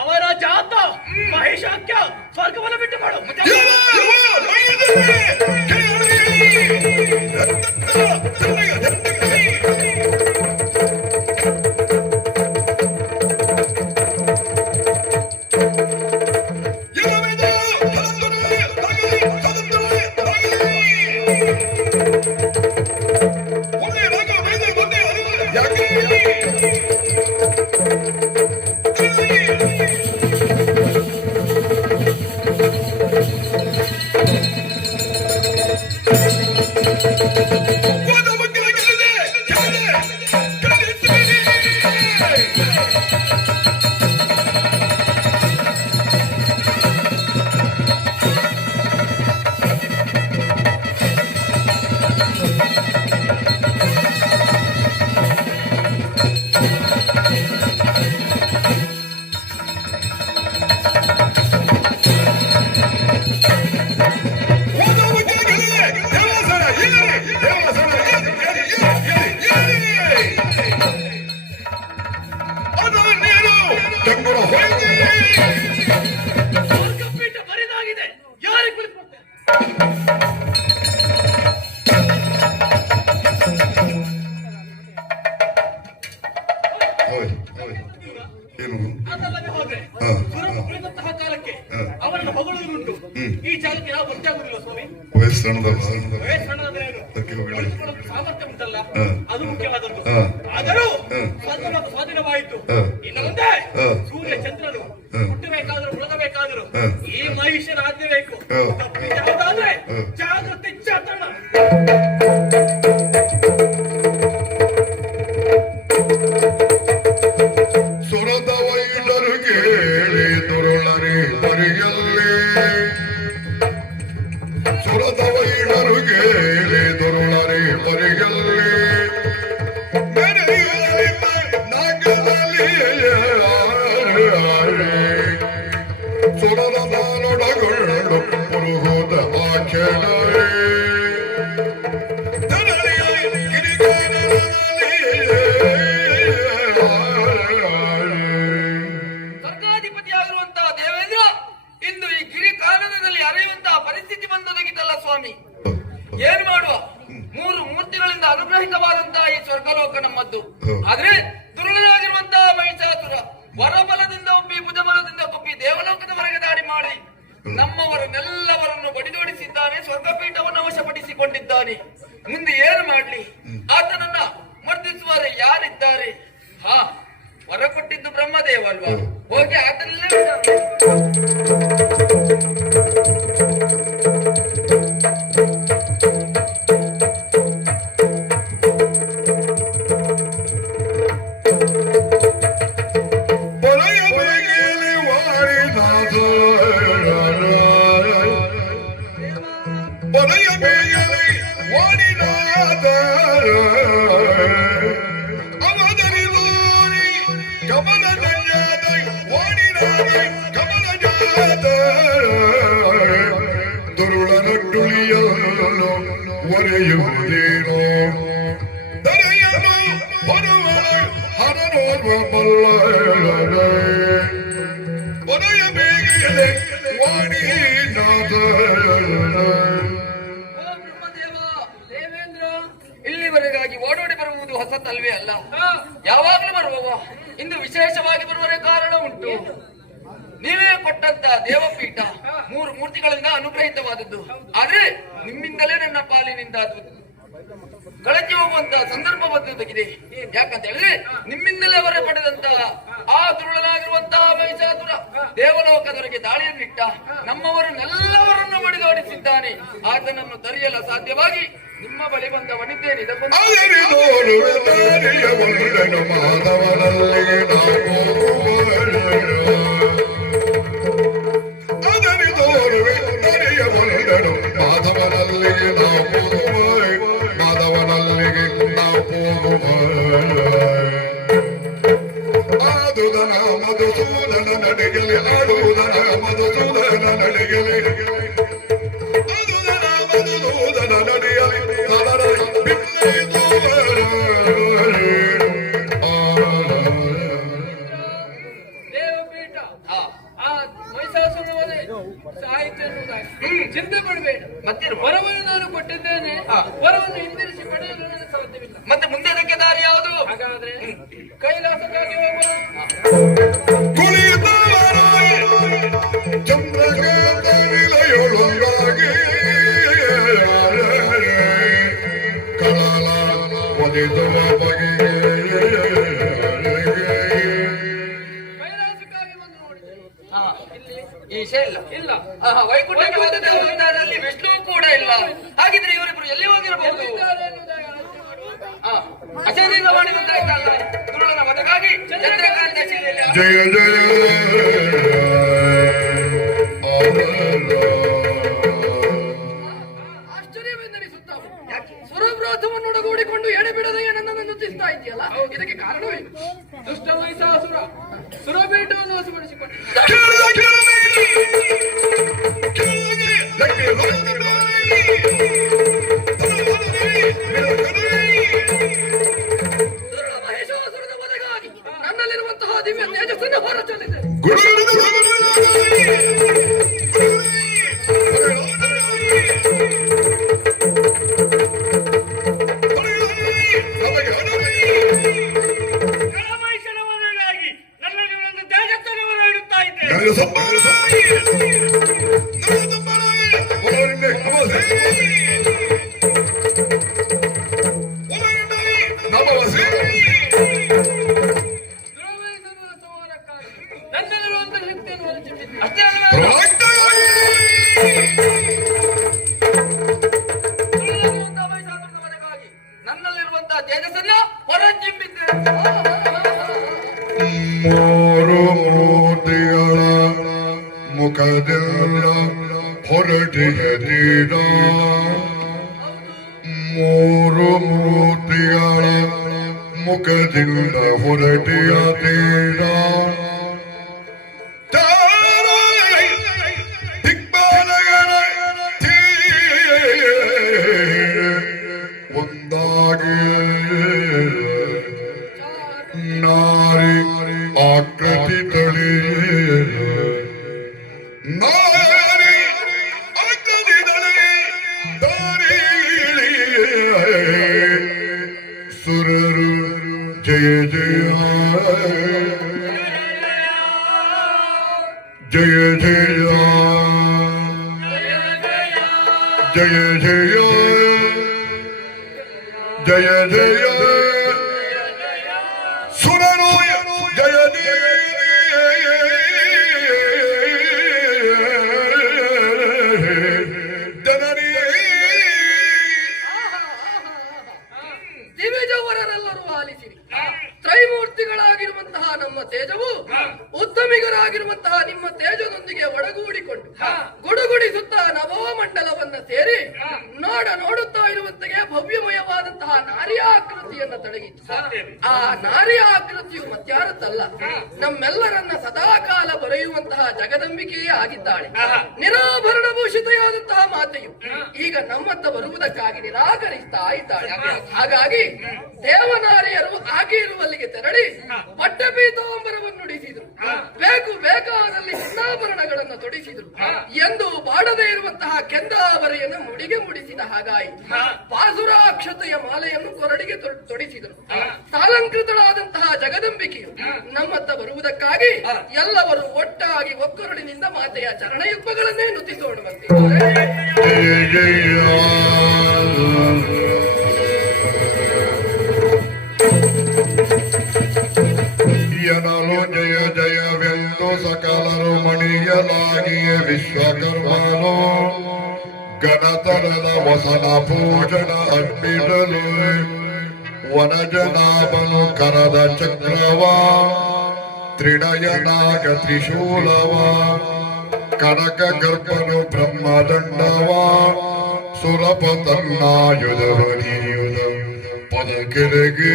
ಅವರ ಜಾತ ಮಹಿಷಾಕ್ಯ ಸ್ವರ್ಗವನ್ನು ಬಿಟ್ಟು ಮಾಡು. ಅದು ಮುಖ್ಯವಾದದ್ದು. ಆದರೂ ಸ್ವಾಧೀನವಾಯಿತು. ಇನ್ನು ಮುಂದೆ ಸೂರ್ಯ ಚಂದ್ರನು ಹುಟ್ಟಬೇಕಾದರೂ ಉಳಗಬೇಕಾದರೂ ಈ ಮಹಿಷನ ಆಜ್ಞೆ ಬೇಕು. ಯಾವುದಾದ್ರೆ ಜಾಗೃತಿ ಚಾತಣ. ಸುರದ ವೈಡರು ಕೇಳಿ ದುರುಳರೆ ಬರಿಯಲ್ಲೇ ಸುರದ ವೈಡರು ಕೇಳಿ ದುರುಳರೆ ಬರಿಯಲ್ಲೇ ಸುರದ ನಾನೊಡಗೊಂಡು ಪುರುಹೋದ ಆಚರಣೆ ಸ್ವರ್ಗಾಧಿಪತಿಯಾಗಿರುವಂತಹ ದೇವೇಂದ್ರ ಇಂದು ಈ ಗಿರಿ ಕಾನನದಲ್ಲಿ ಅರೆಯುವಂತಹ ಪರಿಸ್ಥಿತಿ ಬಂದೊದಗಿತಲ್ಲ ಸ್ವಾಮಿ. ಏನ್ ಮಾಡುವ? ಮೂರು ಮೂರ್ತಿಗಳಿಂದ ಅನುಗ್ರಹಿತವಾದಂತಹ ಈ ಸ್ವರ್ಗಲೋಕ ನಮ್ಮದ್ದು. ಆದ್ರೆ ದುರುಳನಾಗಿರುವಂತಹ ಮಹಿಷಾಸುರ ವರಬಲದಿಂದ ಒಪ್ಪಿ ಭುಜಬಲದಿಂದ ಕೊಪ್ಪಿ ದೇವಲೋಕದವರೆಗೆ ದಾಳಿ ಮಾಡಿ ನಮ್ಮವರನ್ನೆಲ್ಲವರನ್ನು ಬಡಿದೋಡಿಸಿದ್ದಾನೆ. ಸ್ವರ್ಗಪೀಠವನ್ನು ವಶಪಡಿಸಿಕೊಂಡಿದ್ದಾನೆ. ಮುಂದೆ ಏನು ಮಾಡ್ಲಿ? ಆತನನ್ನ ಮರ್ದಿಸುವರೆ ಯಾರಿದ್ದಾರೆ? ವರ ಕೊಟ್ಟಿದ್ದು ಬ್ರಹ್ಮದೇವ ಅಲ್ವಾ? ಹೋಗಿ ಆತನಲ್ಲೇ ದುರುಳನಟ್ಟುಳಿಯಲು ಒರೆಯುವುದೇನೋ ದರೆಯನು ಹೊರವಳು ಹರನೋರ್ವ ಬಲ್ಲ ಒರೆಯ ಬೇಗೆಯಲೆ ವಾಣಿನಾಥ. ದೇವೇಂದ್ರ ಇಲ್ಲಿವರೆಗಾಗಿ ಓಡೋಡಿ ಬರುವುದು ಹೊಸತಲ್ವೇ ಅಲ್ಲ. ಯಾವಾಗಲೂ ಬರುವವ. ಇಂದು ವಿಶೇಷವಾಗಿ ಬರುವರೆ ಕಾರಣ ಉಂಟು. ನೀವೇ ಕೊಟ್ಟಂತ ದೇವಪೀಠ ಮೂರು ಮೂರ್ತಿಗಳಿಂದ ಅನುಗ್ರಹಿತವಾದದ್ದು. ಆದ್ರೆ ನಿಮ್ಮಿಂದಲೇ ನನ್ನ ಪಾಲಿನಿಂದ ಕಳಚಿ ಹೋಗುವಂತಹ ಸಂದರ್ಭ ಬಂದಿದೆ. ಯಾಕಂತ ಹೇಳಿದ್ರೆ ನಿಮ್ಮಿಂದಲೇ ಹೊರ ಪಡೆದಂತಹ ಆ ದುರುಳನಾಗಿರುವಂತಹ ಮಹಿಷಾಸುರ ದೇವಲೋಕದವರೆಗೆ ದಾಳಿಯನ್ನಿಟ್ಟ ನಮ್ಮವರನ್ನೆಲ್ಲವರನ್ನು ಬಡಿದೋಡಿಸಿದ್ದಾನೆ. ಆತನನ್ನು ತಡೆಯಲು ಸಾಧ್ಯವಾಗಿ ನಿಮ್ಮ ಬಳಿ ಬಂದವನಿದ್ದೇನೆ. ಇದಕ್ಕೊಂದು ಮಾಧವನಲ್ಲಿಗೆ ನಾವು ಆದುದನ ಮಧುಸೂದನ ನಡೆಯಲಿ ಆಡುವುದನ ಮಧುಸೂದನ ನಡೆಯಲಿ ಆದುದನ ಮಧುಸೂದನ ನಡೆಯಲಿ ಸದರ ದೇವಪೀಠ ಹಾ. ಆ ಮಹಿಷಾಸುರನ ವಧೆ ಸಾಹಿತ್ಯ ಎನ್ನುವುದಾಗಿ ಚಿಂತೆ ಪಡಬೇಡ. ಮತ್ತೇನು? ವರವನ್ನು ನಾನು ಕೊಟ್ಟಿದ್ದೇನೆ. ಹಾ. ವರವನ್ನು ಹಿಂದಿರಿಸಿ ಪಡೆಯಲು ನನಗೆ ಸಾಧ್ಯವಿಲ್ಲ. ಮತ್ತೆ ಮುಂದೆ ಅದಕ್ಕೆ ದಾರಿ ಯಾವುದು? ಹಾಗಾದ್ರೆ ಕೈಲಾಸಕ್ಕಾಗಿ ಹೋಗುವ. ಕುಳಿತವರಾಯ ಚಂದ್ರಕಾಂತ ವಿಲಯೊಳಗಾಗಿ ಕಲಾಲ ಒಲಿಸುವ ಬಗೆಗೆ ಕೈಲಾಸಕ್ಕಾಗಿ ಬಂದು ನೋಡಿದೆ. ಹಾ. ಇಲ್ಲಿ ಈಶ ಇಲ್ಲ. ಇಲ್ಲ. ವೈಕುಂಠಕ್ಕೆ ಹೋದ ದೇವಸ್ಥಾನದಲ್ಲಿ ವಿಷ್ಣು ಕೂಡ ಇಲ್ಲ. ಹಾಗಿದ್ರೆ ಇವರಿಬ್ರು ಎಲ್ಲಿ ಹೋಗಿರಬಹುದು? ಎಲ್ಲಿದ್ದಾರೆ ಎನ್ನುವುದಾಗಿ ಆಲೋಚನೆ ಮಾಡುವಾಗ ಅಶರೀರ ಮಾಡಿ ಬಂದಾಯ್ತಲ್ಲ. ದುರುಳನ ಮತಕ್ಕಾಗಿ ಚಂದ್ರಕಾಂತ ಶಿಲೆಯಲ್ಲಿ ಜಯ ಜಯ ಆಶ್ಚರ್ಯವೆಂದೆನಿಸುತ್ತಾ ಸುರವ್ರಾತವನ್ನು ಒಡಗೂಡಿಕೊಂಡು ಎಡೆಬಿಡದೆ ನನ್ನನ್ನು ನುಚ್ಚಿಸ್ತಾ ಇದೆಯಲ್ಲ, ಇದಕ್ಕೆ ಕಾರಣವೇನು? ದುಷ್ಟ ಮಹಿಷಾಸುರ ಸುರಪೀಠವನ್ನು ವಶಪಡಿಸಿಕೊಂಡು ದುರುಳ ಮಹಿಷಾಸುರದ ವಧೆಗಾಗಿ ನನ್ನಲ್ಲಿರುವಂತಹ ದಿವ್ಯ ತೇಜಸ್ಸನ್ನು ಹೊರಚಲಿದೆ. ಮಹಿಷನವನಾಗಿ ನನ್ನಲ್ಲಿ ಒಂದು ತೇಜಸ್ಸನ್ನು ಇಡುತ್ತಾ ಇದ್ದೆ. ದುರ್ವೈಸಮನ ಸಂಹಾರಕ್ಕಾಗಿ ನನ್ನಲ್ಲಿರುವಂತಹ ಶಕ್ತಿಯನ್ನು ಹೊರಚಿಟ್ಟಿದ್ದೆ. ಅಷ್ಟೇ ಅಲ್ಲ, ದುರುಳನಿರುವಂತಹ ಮಹಿಷಾಸುರನ ವಧೆಗಾಗಿ ನನ್ನಲ್ಲಿರುವಂತಹ ತೇಜಸ್ಸನ್ನ ಹೊರಚಿಮ್ಮಿದ್ದೆ. ಮೂರು ಮೂರ್ತಿಗಳ ಮುಖದಿಂದ ಹೊರಟಿಯದೀಡ ಮೂರು ಮೂರ್ತಿಗಳ ಮುಖದಿಂದ ಹೊರಟಿಯದೀಡ ದಿಗ್ಬಾಲಗಳ ಒಂದಾಗಿ ನಾರಿ ಆಕೃತಿ ತಳಿ ನಾರಿ ಆಕೃತಿ ತಳಿ ದಾರಿ ಸುರರು ಜಯ ಜಯ ಜಯ ಜಯ ಜಯ ಜಯ ಜಯ ಜಯ ಸುರರು ಜಯ ಜನನಿ ದಿವಿಜವರರೆಲ್ಲರೂ ಆಲಿಸಿರಿ. ತ್ರೈಮೂರ್ತಿಗಳಾಗಿರುವಂತಹ ನಮ್ಮ ತೇಜವು ಉತ್ತಮಿಗರಾಗಿರುವಂತಹ ನಿಮ್ಮ ತೇಜದೊಂದಿಗೆ ಒಡಗೂಡಿಕೊಂಡು ಗುಡುಗುಡಿಸುತ್ತಾ ನವೋಮಂಡಲವನ್ನ ಸೇರಿ ನೋಡುತ್ತಾ ಇರುವಂತೆಗೆ ಭವ್ಯಮಯವಾದಂತಹ ನಾರಿಯ ಆಕೃತಿಯನ್ನ ತಡಗಿತ್ತು. ಆ ನಾರಿಯ ಆಕೃತಿಯು ಮತ್ಯಾರದ್ದಲ್ಲ, ನಮ್ಮೆಲ್ಲರನ್ನ ಸದಾಕಾಲ ಬರೆಯುವಂತಹ ಜಗದಂಬಿಕೆಯೇ ಆಗಿದ್ದಾಳೆ. ನಿರಾಭರಣಭೂಷಿತೆಯಾದಂತಹ ಮಾತೆಯು ಈಗ ನಮ್ಮತ್ತ ಬರುವುದಕ್ಕಾಗಿ ನಿರಾಕರಿಸ್ತಾ ಇದ್ದಾಳೆ. ಹಾಗಾಗಿ ದೇವನಾರಿಯರು ಆಕೆ ಇರುವಲ್ಲಿಗೆ ತೆರಳಿ ಪಟ್ಟಪೀತಾಂಬರವನ್ನು ನುಡಿಸಿದರು. ಬೇಕಾದಲ್ಲಿ ಚಿನ್ನಾಭರಣಗಳನ್ನು ತೊಡಿಸಿದರು ಎಂದು ಬಾಡದೇ ಇರುವಂತಹ ಕೆಂದಾವರೆಯನ್ನು ಮುಡಿಗೆ ಮುಡಿಸಿದ ಹಾಗಾಯಿತು. ಪಾಸುರಾಕ್ಷತೆಯ ಮಾಲೆಯನ್ನು ಕೊರಡಿಗೆ ತೊಡಿಸಿದರು. ಸಾಲಂಕೃತಳಾದಂತಹ ಜಗದಂಬಿಕೆಯು ನಮ್ಮತ್ತ ಬರುವುದಕ್ಕಾಗಿ ಎಲ್ಲವರು ಒಟ್ಟಾಗಿ ಒಕ್ಕೊರಳಿನಿಂದ ಮಾತೆಯ ಚರಣಯುಗ್ಮಗಳನ್ನೇ ನುತಿಸೋಣ. ಎನ್ನಲು ಜಯ ಜಯವೆಂದು ಸಕಲರು ಮಣಿಯಲಾಗಿಯೇ ವಿಶ್ವಕರ್ಮನು ಗಣತರದ ವಸನ ಪೂಜನ ಅರ್ಪಿಸಲು ವನಜನಾಭನು ಕರದ ಚಕ್ರವ ತ್ರಿನಯನಾಗ ತ್ರಿಶೂಲವ ಕನಕ ಗರ್ಭನು ಬ್ರಹ್ಮದಂಡವ ಸುರಪ ತನ್ನಾಯುಧವನಿಯುಧ ಪದಕೆರೆಗೆ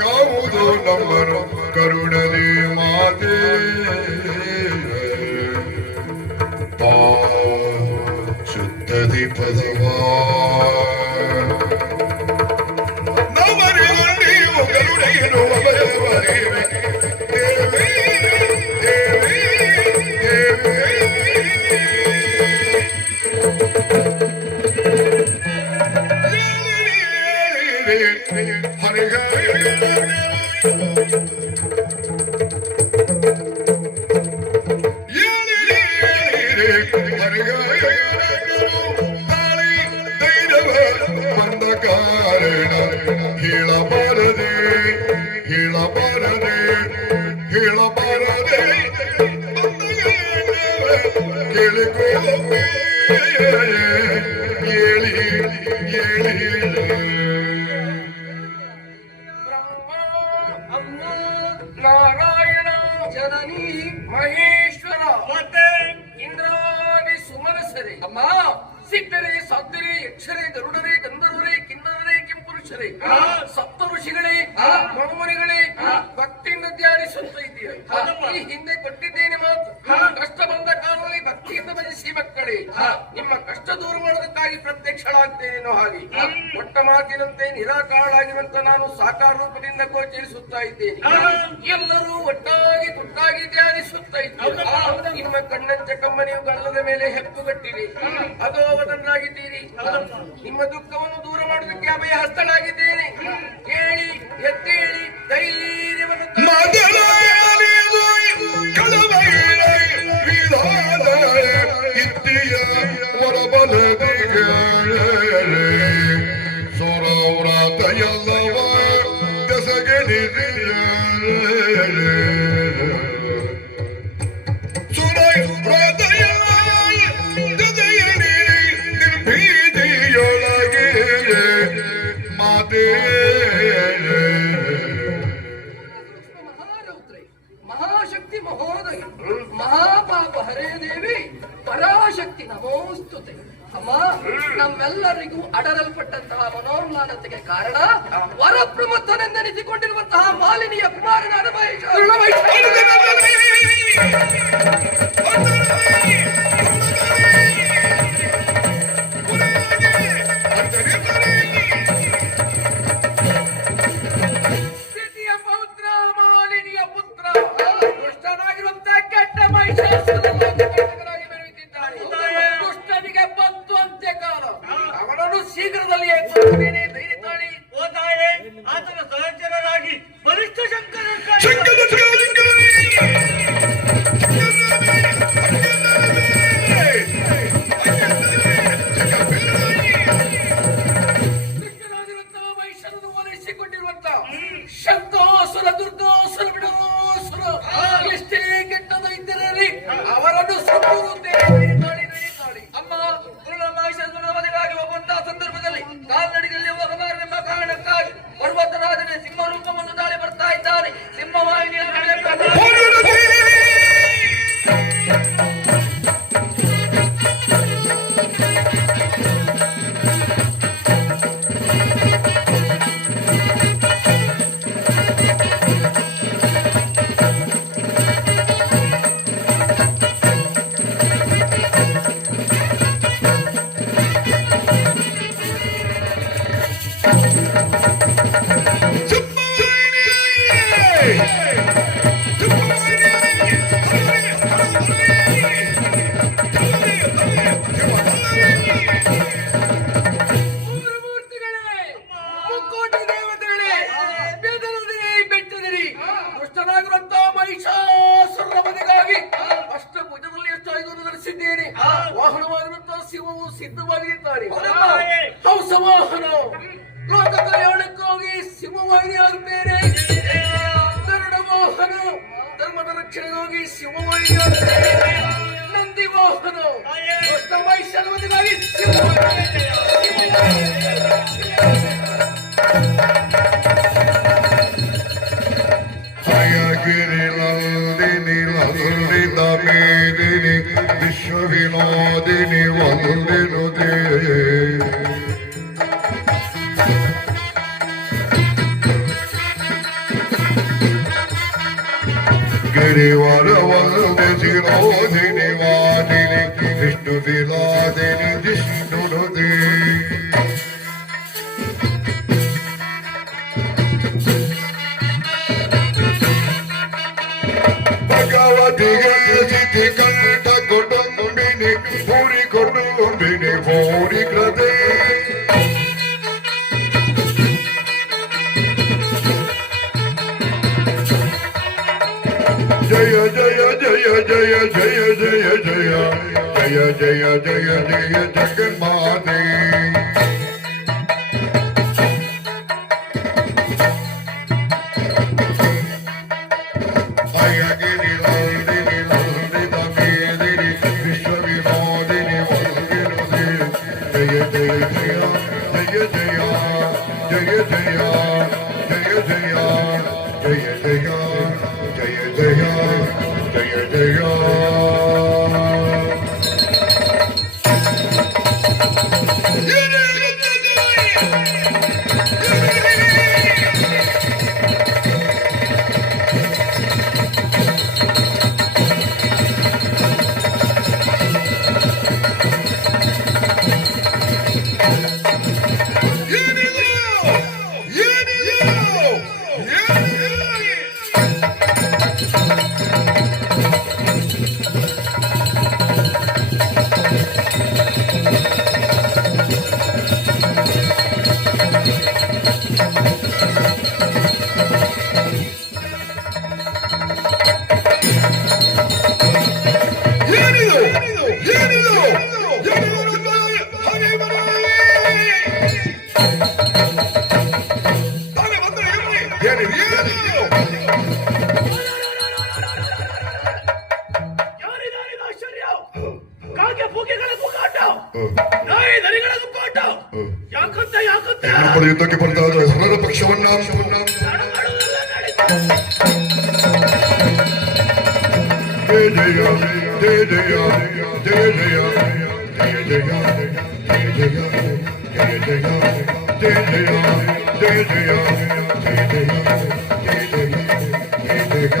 ಕಾವುದು ನಂಬರು ಕರುಣದಿ ಮಾತೆ ಶುದ್ಧದಿ ಪದವಾ ನಮರಿಗೊಂಡಿಯು ಕರುಣೆಯನ್ನು ಅಭಯವರಿವೆ ದೇವಿ ದೇವಿ ಬಂದ ಕಾರಣ ಹೇಳಬಾರದೆ ಹೇಳಬಾರದೆ ಹೇಳಬಾರದೆ ಕೇಳಿಕೋ ಹೇಳಿ ಹೇಳಿ ಅಮ್ಮ ನಾರಾಯಣ ಜನನಿ ಮಹೇಶ್ವರ ಮತ್ತೆ ಇಂದ್ರಾದಿ ಸುಮನಸರೇ ಅಮ್ಮ ಸಿದ್ಧರೇ ಸಾಧ್ಯರೇ ಯಕ್ಷರೇ ಗರುಡರೇ ಗಂಧರ್ವರೇ ಕಿನ್ನರರೇ ಕೆಂಪುರುಷರೇ ಸಪ್ತ ಋಷಿಗಳೇ ಮಣಮಣಿಗಳೇ ಭಕ್ತಿಯಿಂದ ಧ್ಯಾನಿಸುತ್ತ ಇದೆಯಾ ಈ ಹಿಂದೆ ಕೊಟ್ಟಿದ್ದೇನೆ ಮಾತು ಕಷ್ಟ ಬಂದ ಕಾಲದಲ್ಲಿ ಭಕ್ತಿಯಿಂದ ಭಜಿಸಿ ಮಕ್ಕಳೇ ನಿಮ್ಮ ಕಷ್ಟ ದೂರ ಮಾಡೋದಕ್ಕಾಗಿ ಪ್ರತ್ಯಕ್ಷಳಾಗ್ತೇನೆ ಅನ್ನೋ ಹಾಗೆ ಕೊಟ್ಟ ಮಾತಿನಂತೆ ನಿರಾಕಾರಳಾಗಿರುವಂತ ನಾನು ಸಾಕಾರ ರೂಪದಿಂದ ಗೋಚರಿಸುತ್ತಾ ಇದ್ದೇನೆ ಎಲ್ಲರೂ ಒಟ್ಟಾಗಿ ಗುಟ್ಟಾಗಿ ಧ್ಯಾನಿಸುತ್ತಾ ಇದ್ದೇವೆ ನಿಮ್ಮ ಕಣ್ಣಂಚ ಕಮ್ಮನಿಯು ಗಲ್ಲದ ಮೇಲೆ ಹೆಪ್ಪುಗಟ್ಟಿದೆ ಅದೋ ಅವತನಾಗಿದ್ದೀರಿ ನಿಮ್ಮ ದುಃಖವನ್ನು ದೂರ ಮಾಡುವುದಕ್ಕೆ ಅಭಯ ಹಸ್ತಳಾಗಿದ್ದೇನೆ ಕೇಳಿ ಎದ್ದೇಳಿ ಧೈರ್ಯವನ್ನು ಸೊರವ್ರಾತಯಲ್ಲವ ದಸಗಣಿದಿಯ ನಿರ್ಭೀತಿಯೊಳಗೆ ಮಾತೇ ಮಹಾರೌದ್ರೇ ಮಹಾಶಕ್ತಿ ಮಹೋದಯ ಮಹಾಪಾಪ ಹರೇ ದೇವಿ ಪರಾಶಕ್ತಿ ನಮೋಸ್ತುತೆ ಅಮ್ಮ ನಮ್ಮೆಲ್ಲರಿಗೂ ಅಡರಲ್ಪಟ್ಟಂತಹ ಮನೋನ್ಮಾನತೆಗೆ ಕಾರಣ ವರಪ್ರಮಥನೆಂದೆನಿಸಿಕೊಂಡಿರುವಂತಹ ಮಾಲಿನಿಯ ಕುಮಾರನಾದ ಮಹೇಶ ಸ್ಥಿತಿಯ ಪೌತ್ರ ಮಾಲಿನಿಯ ಪುತ್ರ ದುಷ್ಟನಾಗಿರುವಂತಹ ಕೆಟ್ಟ ಮಹಿಷಾಸುರನಾಗಿ ಬೆಳೆಯುತ್ತಿದ್ದಾನೆ ದುಷ್ಟನಿಗೆ ಬಂತು ಅಂತ್ಯಕಾಲ ಅವನನ್ನು ಶೀಘ್ರದಲ್ಲಿಯೇ ಕೊಡುತ್ತೇನೆ ಧೈರ್ಯ ತಾಳಿ ಓ ತಾಯೇ ಆತನ ಸಹಚರರಾಗಿ ಬಲಿಷ್ಠ ಶಂಕರ ದುಷ್ಟನಾಗಿರುವಂತಹ ಮಹಿಷರನ್ನು ಓಲೈಸಿಕೊಂಡಿರುವಂತಹ ಶಬ್ದಾಸುರ ದುರ್ಗಾಸುರ ಬಿಡೋಸುರ ಎಷ್ಟೇ ಕೆಟ್ಟ ದೈತ್ಯರಲ್ಲಿ ಅವರನ್ನು ಸುತ್ತುತ್ತೇನೆ ಧೈರ್ಯ ತಾಳಿ ಅಮ್ಮ ದುರ್ಗ ಮಹಿಷಾಸುರನ ವಧೆಗಾಗಿ ಹೋಗುವಂತಹ ಸಂದರ್ಭದಲ್ಲಿ ಕಾಲ್ನಡಿಗೆಯಲ್ಲಿ ಹೋಗಬಾರದೆಂಬ ಕಾರಣಕ್ಕಾಗಿ ಪರ್ವತರಾಜನೇ ಸಿಂಹ ರೂಪವನ್ನು ತಾಳಿ ಬರ್ತಾ ಇದ್ದಾನೆ ಸಿಂಹವಾಹಿನಿಯ ಮುಕ್ಕೋಟಿ ದೇವತೆಗಳೇ ಬೆದರದಿರಿ ಬೆಟ್ಟದಿರಿ ದುಷ್ಟನಾಗಿರುವಂತಹ ಮಹಿಷಾಸುರನ ವಧೆಗಾಗಿ ಅಷ್ಟಭುಜದಲ್ಲಿ ಎಷ್ಟು ಐದನ್ನು ಧರಿಸಿದ್ದೇನೆ ವಾಹನವಾಗಿರುವಂತಹ ಶಿವವು ಸಿದ್ಧವಾಗಿರುತ್ತಾನೆ ಹಂಸವಾಹನ ಲೋಕ ಕಲ್ಯಾಣಕ್ಕಾಗಿ ಸಿಂಹವಾಹಿನಿ ಆಗುತ್ತೇನೆ ಗರುಡ ವಾಹನ ಧರ್ಮದ ರಕ್ಷಣೆಗಾಗಿ ಸಿಂಹವಾಹಿನಿ ಆಗುತ್ತೇನೆ ನಂದಿ ವಾಹನ ದುಷ್ಟ ಮಹಿಷನ ವಧೆಗಾಗಿ ಹಯಗಿರಿ ನಂದಿನಿ ನಂದಿತ ಮೇದಿನಿ ವಿಶ್ವ ವಿನೋದಿನಿ ವಂದಿನುದೇ ಗಿರಿವರವಂದಿಸಿರೋದಿನಿ ವಾದಿನಿ ವಿಷ್ಣು ವಿಲಾದಿನಿ ಜಿಷ್ಣುನುದೇ ಭಗವತಿಗೆ ಸಿದ್ಧಿ ಕಂಠ ಕೊಡುಂಬಿನಿ ಪೂರಿ ಕೊಡುಂಬಿನಿ ಪೂರಿ ಕೃತೆ ಜಯ ಜಯ ಜಯ ಜಯ ಜಯ ಜಯ ಜಯ ಜಯ ಜಯ ಜಯ ಜಯ ಜಗನ್ಮಾತೆ ಅಯಗಿರಿ ನಂದಿನಿ ನಂದಿತ ಮೇದಿನಿ ವಿಶ್ವ ವಿನೋದಿನಿ ವಂದಿರುದೆ ಜಯ ಜಯ ಜಯ ಜಯ ಜಯ ಜಯ ಜಯ ಜಯ ಜಯ ಜಯ ಜಯ ಜಯ ಜಯ ಜಯ ಜಯ ಯಾರಿದಾರಿದ ಆಶ್ಚರ್ಯ ಕಾಗೆ ಪೂಕೆಗಳ ಕೂಗಾಟ ನಾಯಿ ನರಿಗಳ ಗುಬ್ಬಾಟ ಯಾಕಂತ ಯಾಕಂತ ಇನ್ನೊಬ್ಬರು ಯುದ್ಧಕ್ಕೆ ಬರ್ತಾ ಇದ್ರೆ ಹೊರರ ಪಕ್ಷವನ್ನ ನಡುನಡುವೆಲ್ಲ ನಡೀತು. ಜಯ ಜಯ ಜಯ ಜಯ ಜಯ ಜಯ ಜಯ ಜಯ ಜಯ ಜಯ ಜಯ ಜಯ ಜಯ ಜಯ ಜಯ ಜಯ ಜಯ ಜಯ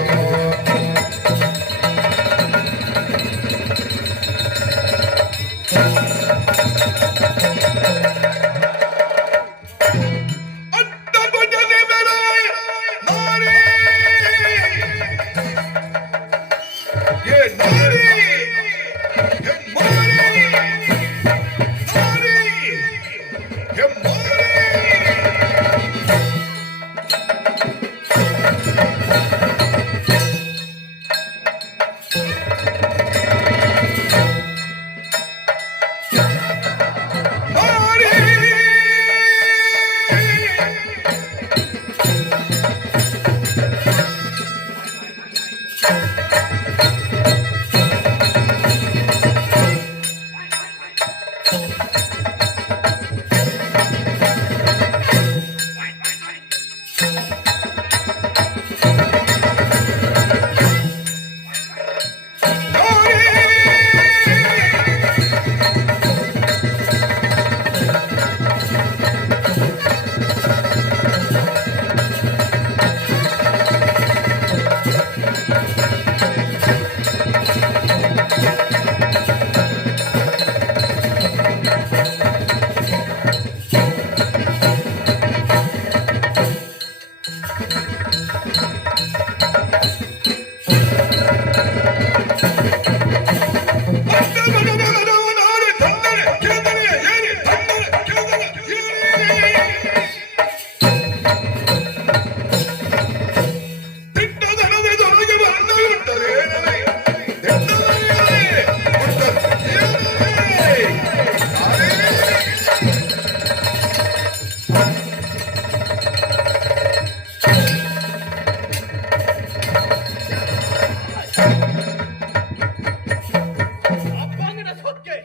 ಅಪ್ಪಂಗನ ಸೊಕ್ಕೆ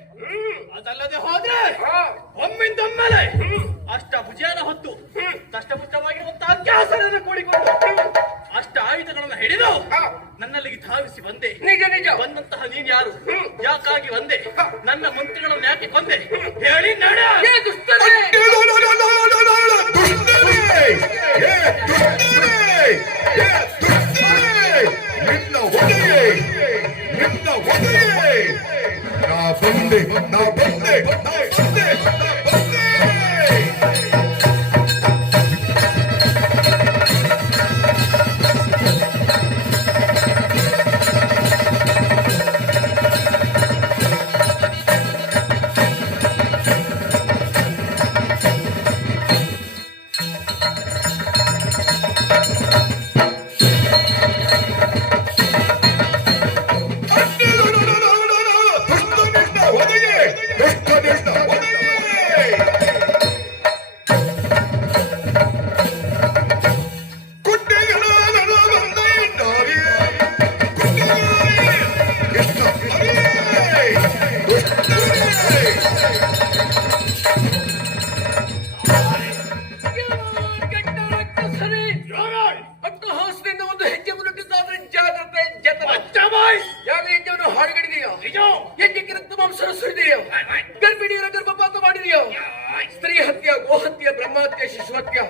ಅದಲ್ಲದೆ ಹೋದ್ರೆ ಒಮ್ಮಿಂದೊಮ್ಮೆಲೆ ಅಷ್ಟಭುಜಾನ ಹೊತ್ತು ದಷ್ಟಪುಷ್ಟವಾಗಿರುವಂತ ಅತ್ಯಾಸನವನ್ನು ಕೂಡಿಕೊಂಡು ಅಷ್ಟ ಆಯುಧಗಳನ್ನು ಹಿಡಿದು ನನ್ನಲ್ಲಿಗೆ ಧಾವಿಸಿ ಬಂದೆ. ನಿಜ ನಿಜ. ಬಂದಂತಹ ನೀನ್ ಯಾರು? ಯಾಕಾಗಿ ಬಂದೆ? ನನ್ನ ಮಂತ್ರಿಗಳನ್ನು ಯಾಕೆ ಕೊಂದೆ? ಹೇಳಿ ನಡ. ಏ ದುಷ್ಟನೇ! ನಿನ್ನ ಬಂದೆ ನಾ ಬಂದೆ ನಾ ಬಂದೆ ನಾ ಬಂದೆ ಕೆಟ್ಟ ರಕ್ಕಸರೇ, ಅಟ್ಟಹಾಸದಿಂದ ಒಂದು ಹೆಜ್ಜೆ ಮುನ್ನಿಟ್ಟಿದ್ದಾದ್ರೆ ಜಾಗ್ರತೆ ಜತನ. ಯಾವ ಯಜ್ಞವನ್ನು ಹಾಳುಗಡಿದೆಯೋ, ಯಜ್ಞಕ್ಕೆ ರಕ್ತ ಮಾಂಸ ಸುರಿದೆಯೋ, ಗರ್ಭಿಣಿಯರ ಗರ್ಭಪಾತ ಮಾಡಿದೆಯೋ, ಸ್ತ್ರೀ ಹತ್ಯೆ, ಗೋಹತ್ಯೆ, ಬ್ರಹ್ಮಹತ್ಯೆ, ಶಿಶುಹತ್ಯೆ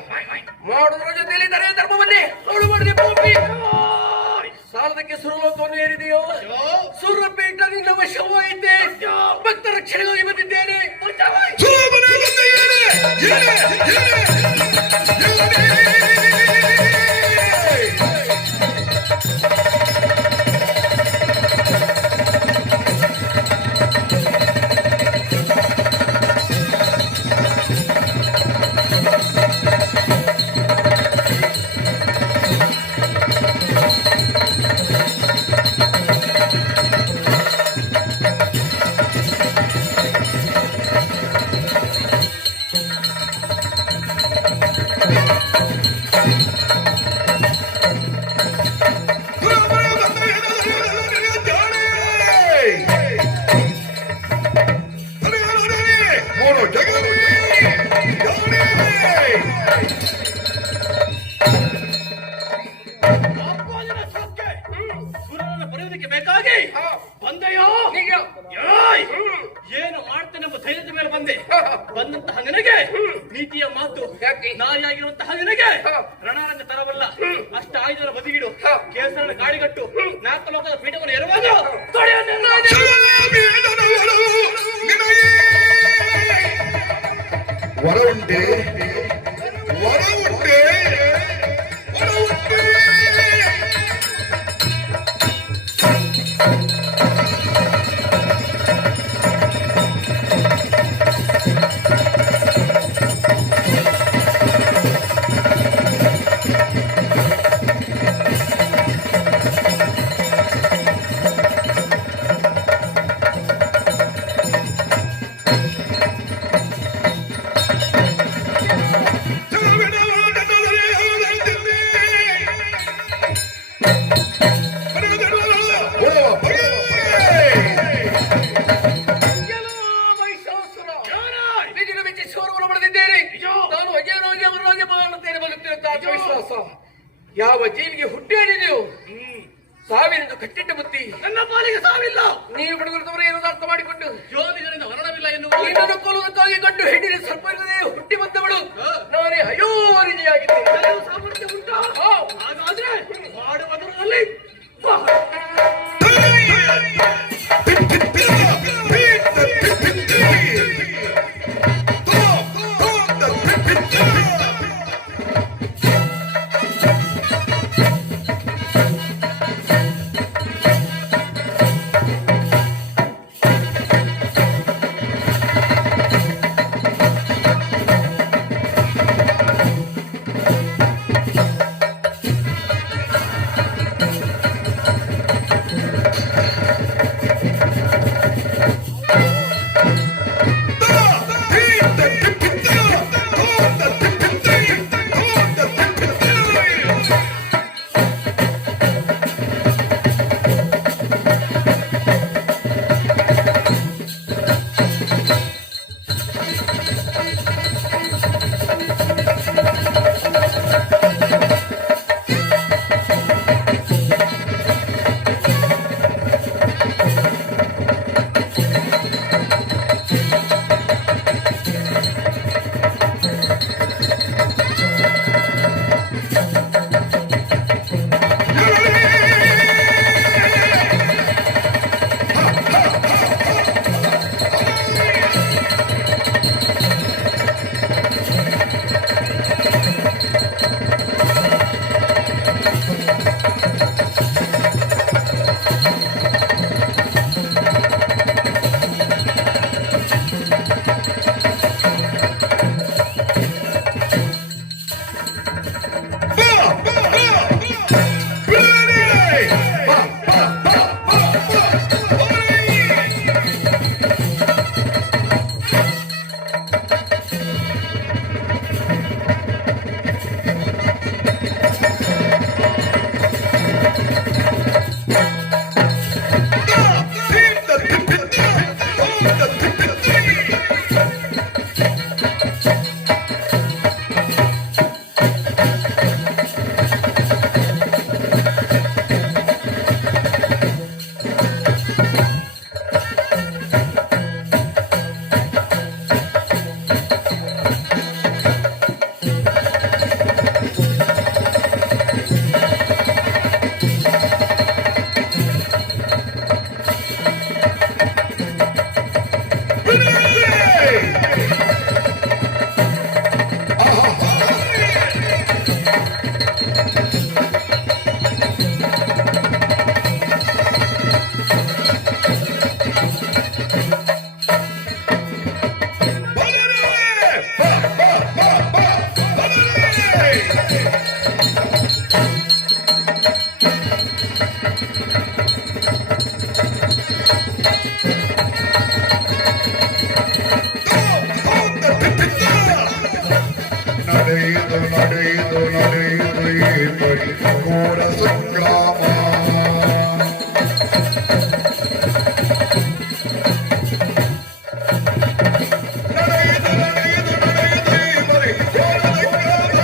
ಮಾಡುವುದರ ಜೊತೆಯಲ್ಲಿ ಧರೆ ಧರ್ಮವನ್ನೇ ಹಾಳು ಮಾಡಿದೆ ಪಾಪಿ. ಸಾಲದಕ್ಕೆ ಸುರಲೋಕವನ್ನು ಏರಿದೆಯೋ, ಸೂರ್ಯಪೇಟ ನಿನ್ನ ವಶವಾಯಿತೆ. ಭಕ್ತ ರಕ್ಷಣೆಗಾಗಿ ಬಂದಿದ್ದೇನೆ. ಸುರನನ್ನು ಪಡೆಯುವುದಕ್ಕೆ ಬೇಕಾಗಿ ಬಂದೆಯೋ? ಏಯ್! ಏನು ಮಾಡ್ತೇನೆಂಬ ಧೈರ್ಯದ ಮೇಲೆ ಬಂದೆ. ಬಂದಂತಹ ನಿನಗೆ ನೀತಿಯ ಮಾತು, ನಾರಿಯಾಗಿರುವಂತಹ ನಿನಗೆ ರಣರಂಗ ತರವಲ್ಲ. ಅಷ್ಟ ಆಯುಧದ ಬದಿಗಿಡು, ಕೇಸರನ ಗಾಳಿಗಟ್ಟು, ನಾಲ್ಕು ಲೋಕದ ಪೀಠವನ್ನು ಎರವದು ವರ ಉಂಟೆ ವರ ಉಂಟೆ ವರ ಉಂಟೆ ಯಾವ ಜೀವಿಗೆ ಹುಟ್ಟಿದೆಯೋ ಸಾವಿನೆಂದು ಕಟ್ಟಿಟ್ಟ ಬುತ್ತಿ. ನನ್ನ ಪಾಲಿಗೆ ಸಾವಿಲ್ಲ. ನೀವು ಬಡವರದವರು ಏನೋ ಅರ್ಥ ಮಾಡಿಕೊಂಡು ಯೋನಿಗಳಿಂದ ಮರಣವಿಲ್ಲ ಎನ್ನುವ ನಿನ್ನನ್ನು ಕೊಲ್ಲುವುದಕ್ಕಾಗಿ ಗಂಡು ಹೆಣ್ಣಿನ ಸರ್ಪ ಇಲ್ಲದೆ ಹುಟ್ಟಿ ಬಂದವಳು ನಾನೇ ಅಯೋನಿಯಾಗಿದ್ದೇನೆ. ಸಾಮರ್ಥ್ಯ ಉಂಟಾ? ಹಾಗಾದ್ರೆ ಮಾಡುವುದರಲ್ಲಿ ನಡೆಯುವುದು ನಡೆಯುವುದು ನಡೆಯುವುದು ಈ ಪರಿ ಘೋರ ಸಂಗ್ರಾಮ ನಡೆಯುವುದು ನಡೆಯುವುದು ನಡೆಯುವುದು ಈ ಪರಿ ಘೋರ ಸಂಗ್ರಾಮ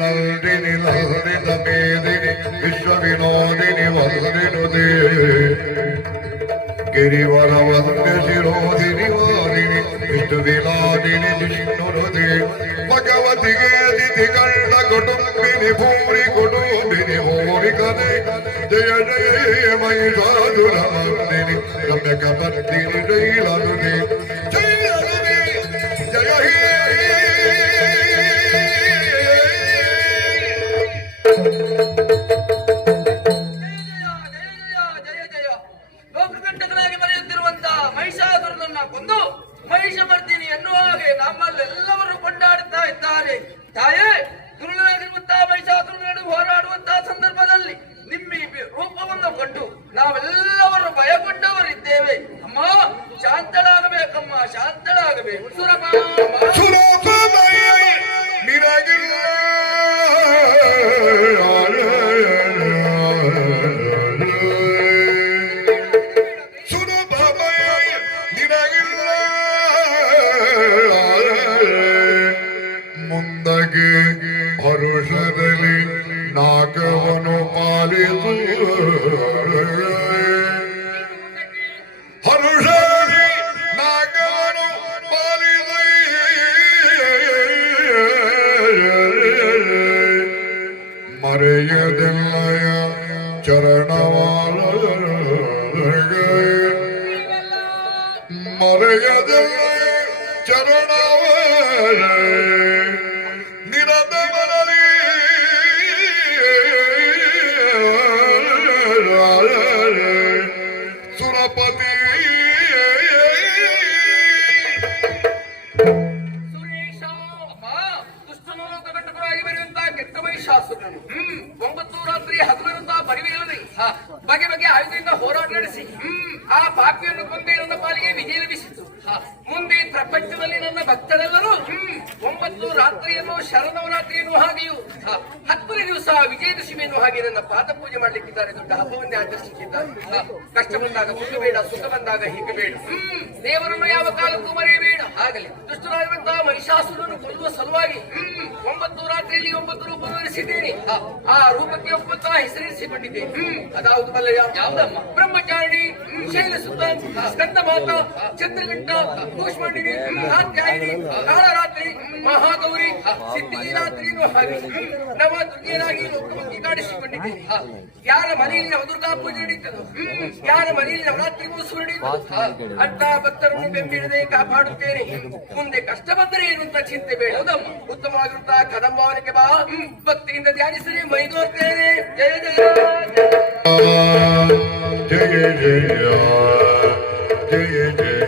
ನಂದಿನಿ ಲಹರಿತ ಮೇದಿನಿ ವಿಶ್ವ ವಿನೋದಿನಿ ವದರಿನುದೇ ಗಿರಿವರ ವಂದ್ಯ ಶಿರೋದಿನಿ ವಾದಿನಿ ವಿಷ್ಣು ವಿಲಾದಿನಿ ಜಿಷ್ಣುನುದೇ ಭಗವತಿಗೆ ಅತಿಥಿ ಕಂಡ ಕುಟುಂಬಿನಿ ಭೂರಿ ಕುಟುಂಬಿನಿ ಭೂರಿ ಕದೆ ಜಯ ಜಯ ಮಹಿಷಾಸುರ ಮರ್ದಿನಿ ರಮ್ಯಕ ಪತ್ತಿನಿ ಜೈಲನುದೇ ಜಯ ಜಯ ಹೇ ಲೋಕಕಂಟಕನಾಗಿ ಮೆರೆಯುತ್ತಿರುವಂತ ಮಹಿಷಾಸುರನನ್ನ ಕೊಂದು ಮಹಿಷ ಮರ್ದಿನಿ ಎನ್ನುವ ಹಾಗೆ ನಮ್ಮಲ್ಲೆಲ್ಲವರು ಕೊಂಡಾಡುತ್ತಾ ಇದ್ದಾರೆ. ತಾಯೇ, ದುರುಳನಾಗಿರುವಂತಹ ಮಹಿಷಾಸುರನನ್ನು ಹೋರಾಡುವಂತಹ ಸಂದರ್ಭದಲ್ಲಿ ನಿಮ್ಮ ಈ ರೂಪವನ್ನು ಕಂಡು ನಾವೆಲ್ಲವರು ಭಯಗೊಂಡವರಿದ್ದೇವೆ. ಅಮ್ಮ, ಶಾಂತಳಾಗಬೇಕಮ್ಮ, ಶಾಂತಳಾಗಬೇಕು. ಮುಂದಗೆ ಹರುಷದಲ್ಲಿ ನಾಗವನು ಪಾಲಿತು ಹರುಷದಲ್ಲಿ ನಾಗವನು ಪಾಲಿತು ಮರೆಯದೆಲ್ಲಯ ಚರಣವಾಲ ಮರೆಯದೆಲ್ಲ ಚರಣವಾಲ ನಿರತಮನಲಿ ಸುರಪತಿ ಸುರೇಶ, ಅಮ್ಮ, ದುಷ್ಟನು ಲೋಕಕಂಟಕನಾಗಿ ಮೆರೆಯುವಂತಹ ಕೆಟ್ಟ ಮಹಿಷಾಸುರನು 9 ರಾತ್ರಿ ಹಗಲಿರುವಂತಹ ಪರಿವೆಯಲ್ಲಿ ಬಗೆ ಬಗೆ ಆಯುಧದಿಂದ ಹೋರಾಟ ನಡೆಸಿ ಆ ಪಾಪಿಯನ್ನು ಕೊಂದೇ ನನ್ನ ಪಾಲಿಗೆ ವಿಜಯ ಲಭಿಸಿತು. ಮುಂದೆ ಪ್ರಪಂಚದಲ್ಲಿ ನನ್ನ ಭಕ್ತರೆಲ್ಲರೂ 9 ರಾತ್ರಿಯನ್ನು ಶರನವರಾತ್ರಿಯನ್ನು ಹಾಗೆಯೂ 10ನೇ ದಿವಸ ವಿಜಯದಶಮಿಯನ್ನು ಹಾಗೆ ನನ್ನ ಪಾದ ಪೂಜೆ ಮಾಡ್ಲಿಕ್ಕಿದ್ದಾರೆ. ದೊಡ್ಡ ಹಬ್ಬವನ್ನೇ ಆಚರಿಸುತ್ತಿದ್ದಾರೆ. ಕಷ್ಟ ಬಂದಾಗ ಬೇಡ, ಸುಖ ಬಂದಾಗ ಹೀಗೆ ಬೇಡ. ದೇವರನ್ನು ಯಾವ ಕಾಲಕ್ಕೂ ಮರೆಯಬೇಡ. ಆಗಲಿ ದುಷ್ಟರಾಗಿರುವಂತಹ ಮಹಿಷಾಸುರನ್ನು ಕೊಲ್ಲುವ ಸಲುವಾಗಿ 9 ರಾತ್ರಿಯಲ್ಲಿ 9 ರೂಪ ಧರಿಸಿದ್ದೇನೆ. ಆ ರೂಪಕ್ಕೆ ಒಪ್ಪಂತಹ ಹೆಸರಿಸಿಕೊಂಡಿದ್ದೇನೆ. ಅದಾವುದು ಬಲ್ಲ ಯಾವುದಮ್ಮ? ಬ್ರಹ್ಮಚಾರಿಣಿ, ಶೈಲಸುತ, ಸ್ಕಂದ ಮಾತ, ಚಂದ್ರಘಂಟ, ಕೂಷ್ಮಾಂಡಿನಿ, ಕಾತ್ಯಾಯಿನಿ, ಕಾಳರಾತ್ರಿ, ಮಹಾಗೌರಿ, ಸಿದ್ಧಿರಾತ್ರಿಯನ್ನು ಹಾಗೆ ನವ ದುರ್ಗೆಯರಾಗಿ ಲೋಕಮುಖಿ ಕಾಣಿಸಿಕೊಂಡಿದ್ದೇನೆ. ಯಾರ ಮನೆಯಲ್ಲಿ ನವದುರ್ಗಾ ಪೂಜೆ ನಡೀತದೋ, ಯಾರ ಮನೆಯಲ್ಲಿ ನವರಾತ್ರಿ ಮಹೋತ್ಸವ ನಡೀತದೋ ಅಂತ ಭಕ್ತರನ್ನು ಬೆಂಬಿಡದೆ ಕಾಪಾಡುತ್ತೇನೆ. ಮುಂದೆ ಕಷ್ಟ ಬಂದರೆ ಏನು ಅಂತ ಚಿಂತೆ ಬೇಡ. ಉತ್ತಮವಾಗಿರುತ್ತಾ ಕದಂಬವನಿಗೆ ಬಾ, ಭಕ್ತಿಯಿಂದ ಧ್ಯಾನಿಸಲಿ, ಮೈದೋರ್ತೇನೆ. ಜಯ ಜಯ ಜಯ ಜಯ ಜಯ ಜಯ